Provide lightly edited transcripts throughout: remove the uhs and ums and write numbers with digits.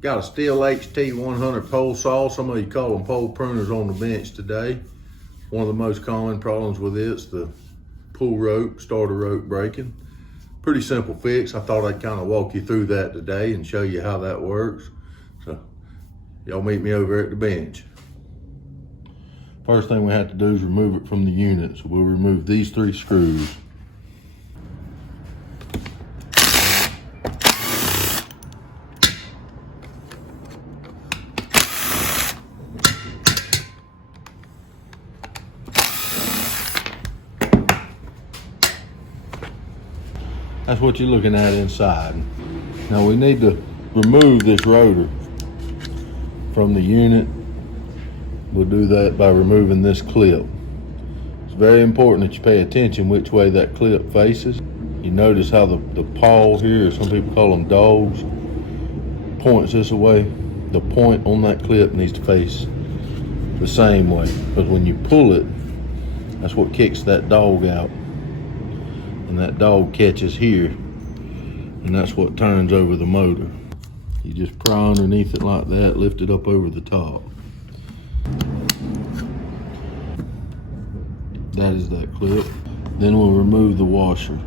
Got a Stihl HT-100 pole saw. Some of you call them pole pruners on the bench today. One of the most common problems with it's the pull rope, starter rope breaking. Pretty simple fix. I thought I'd kind of walk you through that today and show you how that works. So y'all meet me over at the bench. First thing we have to do is remove it from the unit. So we'll remove these 3 screws. That's what you're looking at inside. Now we need to remove this rotor from the unit. We'll do that by removing this clip. It's very important that you pay attention which way that clip faces. You notice how the pawl here, some people call them dogs, points this way. The point on that clip needs to face the same way, because when you pull it, that's what kicks that dog out. And that dog catches here, and that's what turns over the motor. You just pry underneath it like that, lift it up over the top. That is that clip. Then we'll remove the washer.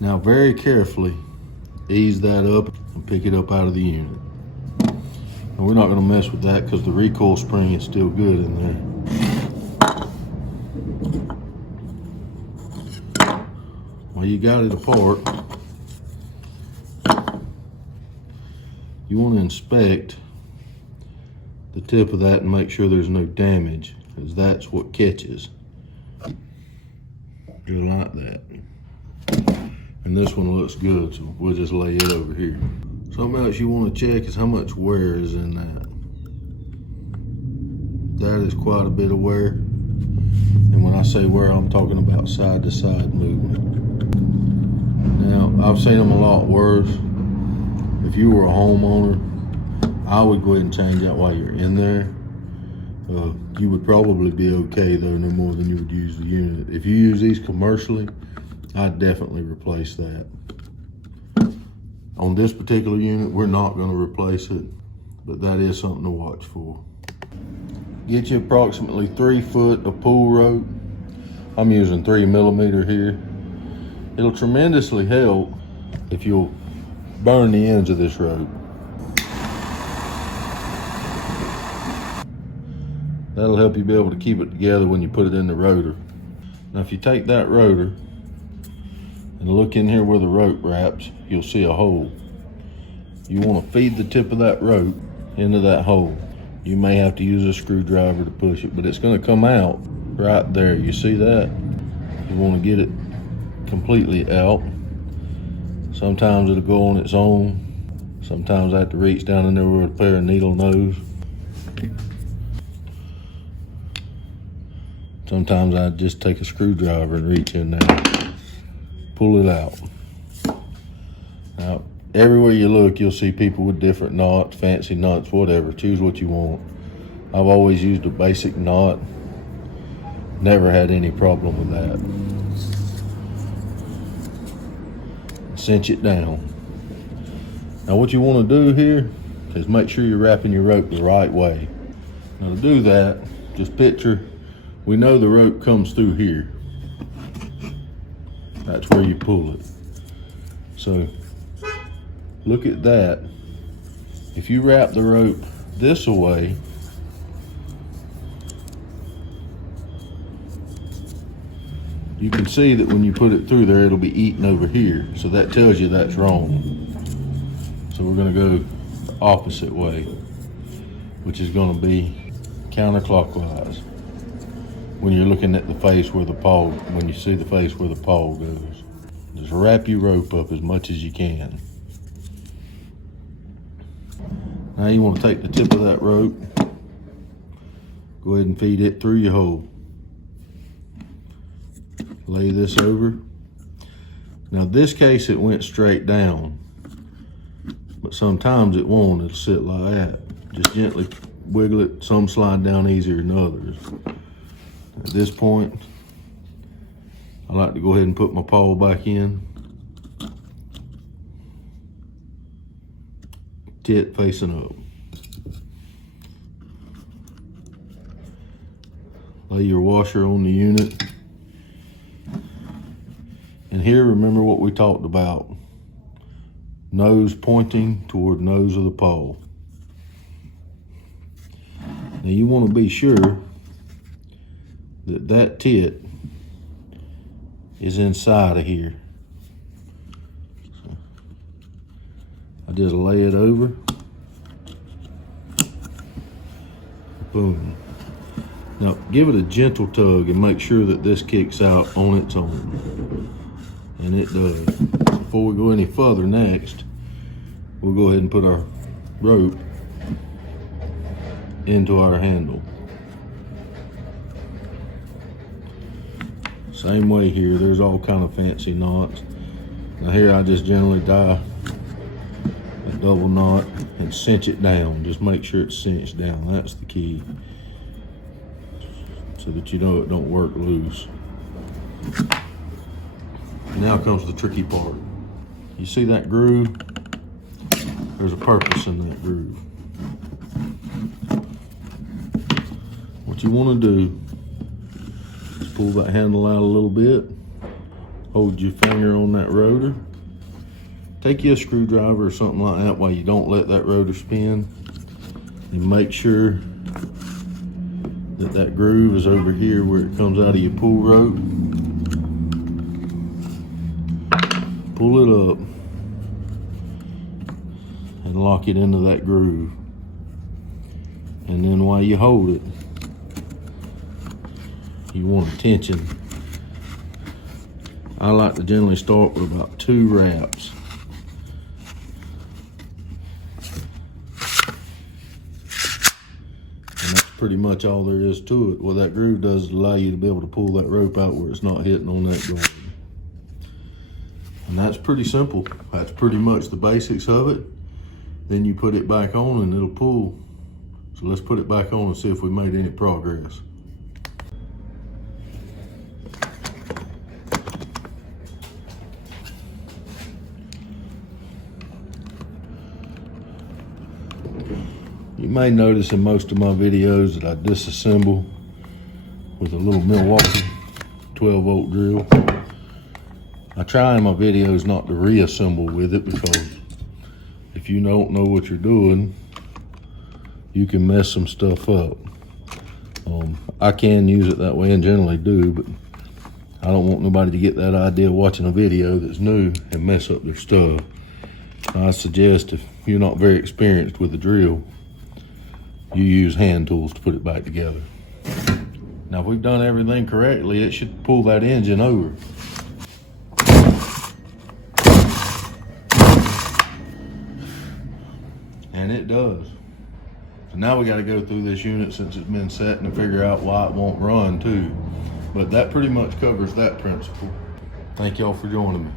Now very carefully ease that up and pick it up out of the unit. And we're not going to mess with that because the recoil spring is still good in there. Well, you got it apart. You want to inspect the tip of that and make sure there's no damage, because that's what catches. Just like that. And this one looks good, so we'll just lay it over here. Something else you want to check is how much wear is in that. That is quite a bit of wear. And when I say wear, I'm talking about side to side movement. Now, I've seen them a lot worse. If you were a homeowner, I would go ahead and change that while you're in there. You would probably be okay though, no more than you would use the unit. If you use these commercially, I'd definitely replace that. On this particular unit, we're not gonna replace it, but that is something to watch for. Get you approximately 3 foot of pull rope. I'm using 3 millimeter here. It'll tremendously help if you'll burn the ends of this rope. That'll help you be able to keep it together when you put it in the rotor. Now if you take that rotor and look in here where the rope wraps, you'll see a hole. You want to feed the tip of that rope into that hole. You may have to use a screwdriver to push it, but it's going to come out right there. You see that? You want to get it completely out. Sometimes it'll go on its own. Sometimes I have to reach down in there with a pair of needle nose. Sometimes I just take a screwdriver and reach in there, pull it out. Now, everywhere you look, you'll see people with different knots, fancy knots, whatever. Choose what you want. I've always used a basic knot. Never had any problem with that. Cinch it down. Now what you want to do here is make sure you're wrapping your rope the right way. Now to do that, just picture, we know the rope comes through here. That's where you pull it. So look at that. If you wrap the rope this way, you can see that when you put it through there, it'll be eaten over here. So that tells you that's wrong. So we're gonna go the opposite way, which is gonna be counterclockwise. When you're looking at the face where the pawl, when you see the face where the pawl goes. Just wrap your rope up as much as you can. Now you want to take the tip of that rope, go ahead and feed it through your hole. Lay this over. Now this case it went straight down, but sometimes it won't, it'll sit like that. Just gently wiggle it, some slide down easier than others. At this point, I like to go ahead and put my pawl back in. tit facing up. Lay your washer on the unit. And here, remember what we talked about. Nose pointing toward nose of the pole. Now you want to be sure that that tit is inside of here. So I just lay it over. Boom. Now give it a gentle tug and make sure that this kicks out on its own. And it does. Before we go any further next, we'll go ahead and put our rope into our handle. Same way here, there's all kind of fancy knots. Now here I just generally tie a double knot and cinch it down. Just make sure it's cinched down, that's the key. So that you know it don't work loose. Now comes the tricky part. You see that groove? There's a purpose in that groove. What you want to do is pull that handle out a little bit, hold your finger on that rotor, take you a screwdriver or something like that while you don't let that rotor spin, and make sure that that groove is over here where it comes out of your pull rope. Pull it up and lock it into that groove. And then while you hold it, you want tension. I like to generally start with about 2 wraps. And that's pretty much all there is to it. What that groove does is allow you to be able to pull that rope out where it's not hitting on that guard. And that's pretty simple. That's pretty much the basics of it. Then you put it back on and it'll pull. So let's put it back on and see if we made any progress. You may notice in most of my videos that I disassemble with a little Milwaukee 12-volt drill. I try in my videos not to reassemble with it because if you don't know what you're doing, you can mess some stuff up. I can use it that way and generally do, but I don't want nobody to get that idea watching a video that's new and mess up their stuff. I suggest if you're not very experienced with the drill, you use hand tools to put it back together. Now if we've done everything correctly, it should pull that engine over. And it does. So now we got to go through this unit since it's been set and figure out why it won't run too. But that pretty much covers that principle. Thank y'all for joining me.